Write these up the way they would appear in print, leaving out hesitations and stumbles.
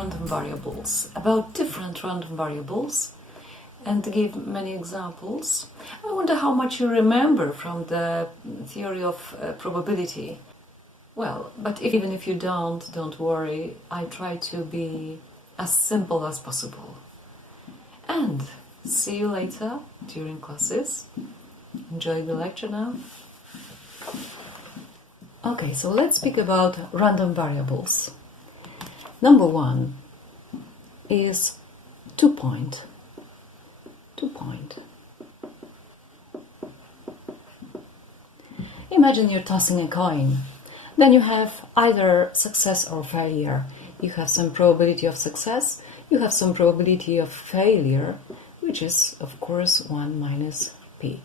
random variables, about different random variables, and give many examples. I wonder how much you remember from the theory of probability. Well, but even if you don't worry, I try to be as simple as possible. And see you later during classes. Enjoy the lecture now. Okay, so let's speak about random variables. Number one is 2 point. 2 point. Imagine you're tossing a coin. Then you have either success or failure. You have some probability of success, you have some probability of failure, which is, of course, 1 minus p.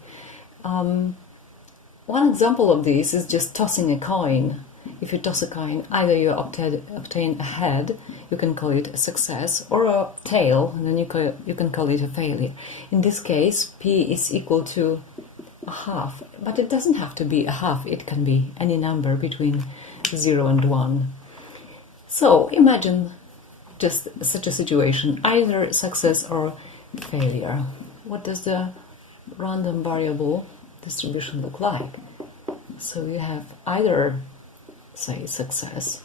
One example of this is just tossing a coin. If you toss a coin, either you obtain a head, you can call it a success, or a tail, and then you can call it a failure. In this case, p is equal to a half, but it doesn't have to be a half, it can be any number between 0 and 1. So imagine just such a situation, either success or failure. What does the random variable distribution look like? So you have either, say, success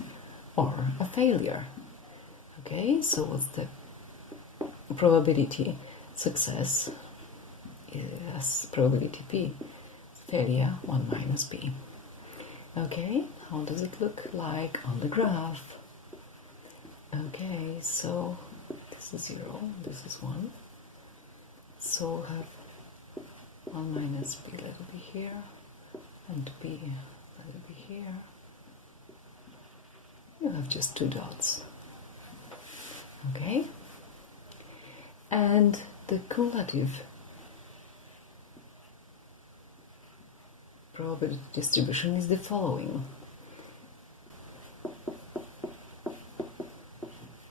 or a failure. Okay, so what's the probability? Success is probability p, failure 1 minus p. Okay, how does it look like on the graph? Okay, so this is 0, this is 1. So we'll have 1 minus p, let it be here, and p, let it be here. You have just 2 dots. Okay? And the cumulative probability distribution is the following.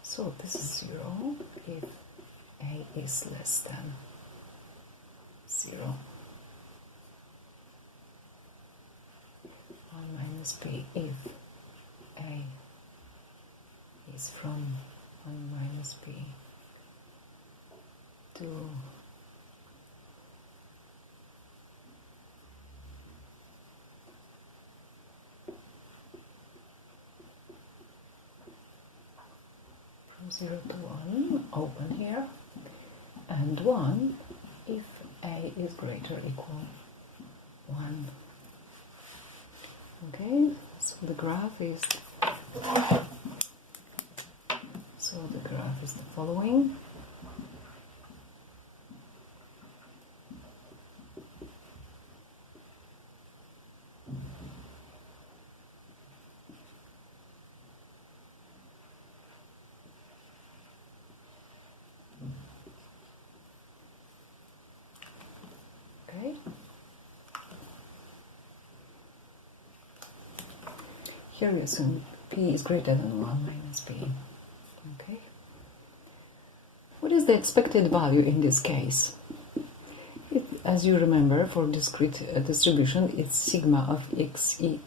So this is 0 if a is less than 0. 1 minus p if a is from 1 minus p to from 0 to 1, open here, and 1 if a is greater or equal 1. Okay, so the graph is the following. Okay. Here we assume p is greater than 1 minus p. Okay. What is the expected value in this case? As you remember, for discrete distribution, it's sigma of xi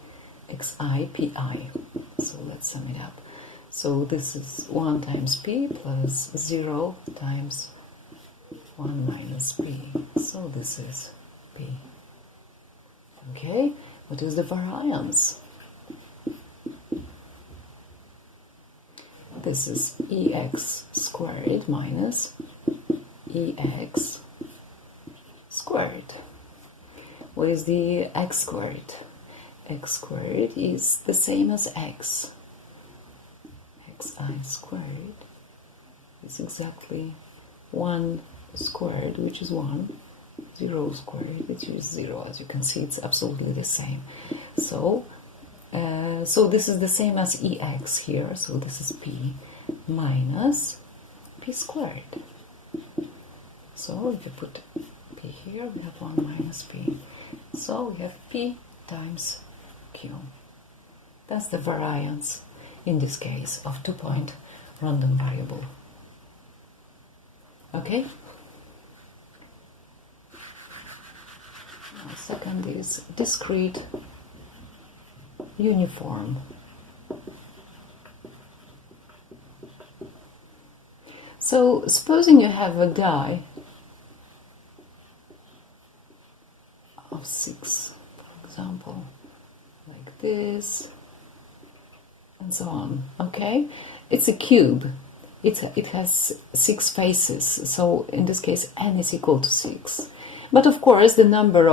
pi. So let's sum it up. So this is 1 times p plus 0 times 1 minus p. So this is p. Okay, what is the variance? This is ex squared minus ex squared. What is the x squared? X squared is the same as x. Xi squared is exactly 1 squared, which is 1, 0 squared, which is 0. As you can see, it's absolutely the same. So this is the same as ex here, so this is p minus p squared. So if you put p here, we have 1 minus p. So we have p times q. That's the variance, in this case, of 2-point random variable. Okay? Now, second is discrete uniform. So supposing you have a die of 6, for example, like this, and so on. Okay, it's a cube. It has 6 faces. So in this case, n is equal to 6. But of course, the number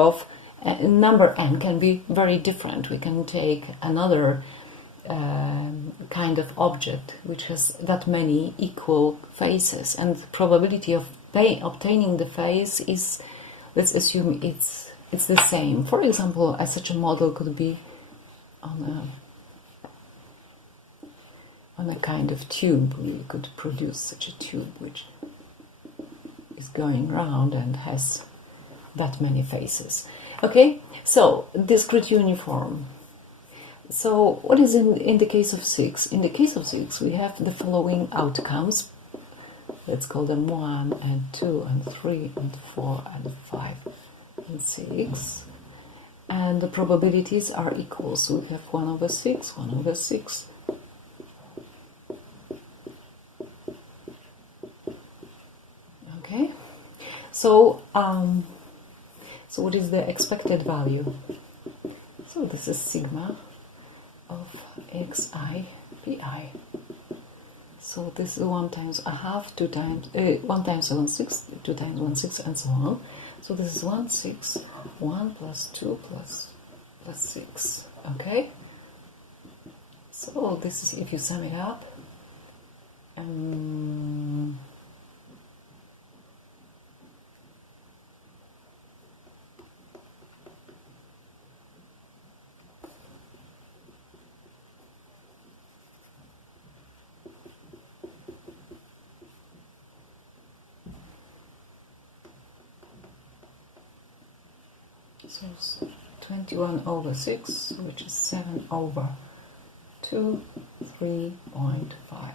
n can be very different. We can take another kind of object which has that many equal faces, and the probability of obtaining the face is, let's assume it's the same. For example, such a model could be on a kind of tube. We could produce such a tube which is going round and has that many faces. Okay, so discrete uniform. So what is in the case of 6? In the case of 6, we have the following outcomes. Let's call them 1 and 2 and 3 and 4 and 5 and 6. And the probabilities are equal. So we have 1 over 6, 1 over 6. Okay, so what is the expected value? So this is sigma of xi pi. So this is 1 times a half, 2 times 1 times 1/6, 2 times 1/6, and so on. So this is 1/6, 1 plus 2 plus 6. Okay. So this is, if you sum it up, so it's 21 over 6, which is 7 over 2, 3.5.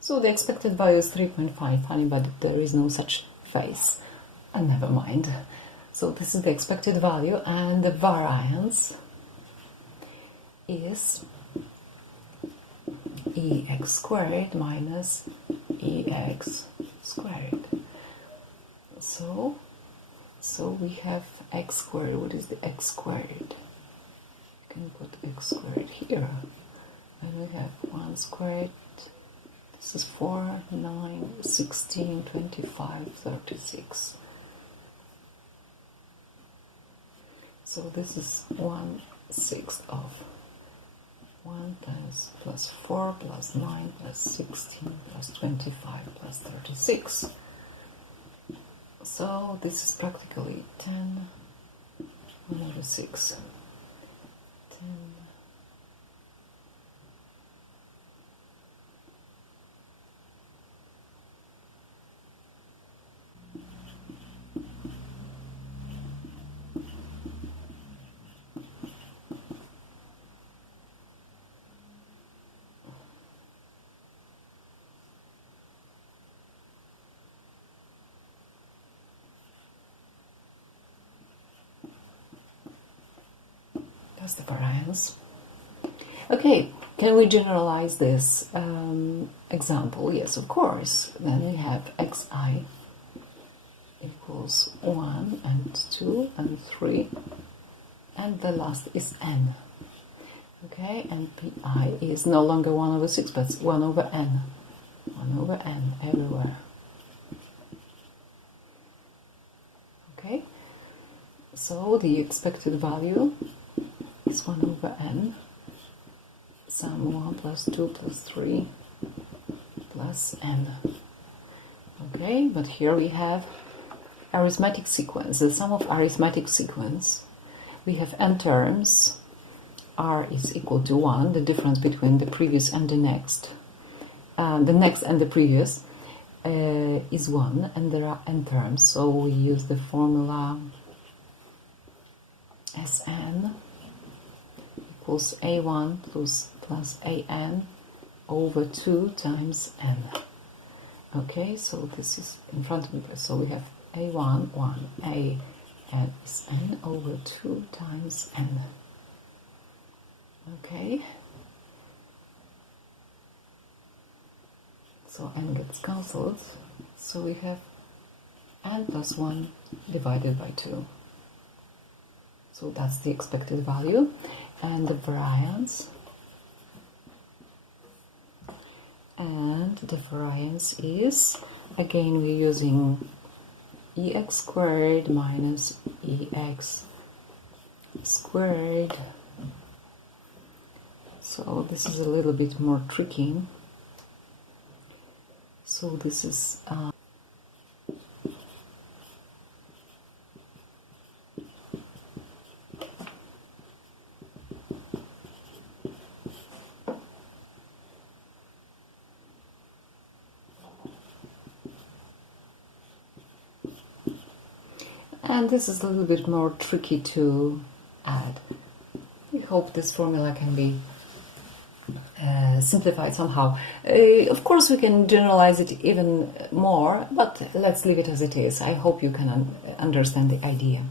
So the expected value is 3.5. Funny, but there is no such face. And never mind. So this is the expected value, and the variance is ex squared minus ex squared. So we have x squared. What is the x squared? You can put x squared here. And we have 1 squared. This is 4, 9, 16, 25, 36. So this is 1/6 of 1 plus 4 plus 9 plus 16 plus 25 plus 36. So this is practically 10 1 over 6. 10. That's the variance. Okay, can we generalize this example? Yes, of course. Then we have xi equals 1 and 2 and 3, and the last is n. Okay, and pi is no longer 1 over 6, but 1 over n. 1 over n everywhere. Okay, so the expected value is 1 over n, sum 1 plus 2 plus 3 plus n. Okay, but here we have arithmetic sequence, the sum of arithmetic sequence. We have n terms, r is equal to 1, the difference between the previous and the next and the previous is 1, and there are n terms, so we use the formula Sn equals a1 plus an over 2 times n. Okay, so this is in front of me, so we have a1, 1, a, and is n over 2 times n. Okay, so n gets cancelled. So we have n plus 1 divided by 2. So that's the expected value. And the variance. And the variance is, again, we're using ex squared minus ex squared. So this is a little bit more tricky. So this is and this is a little bit more tricky to add. I hope this formula can be simplified somehow. Of course, we can generalize it even more, but let's leave it as it is. I hope you can understand the idea.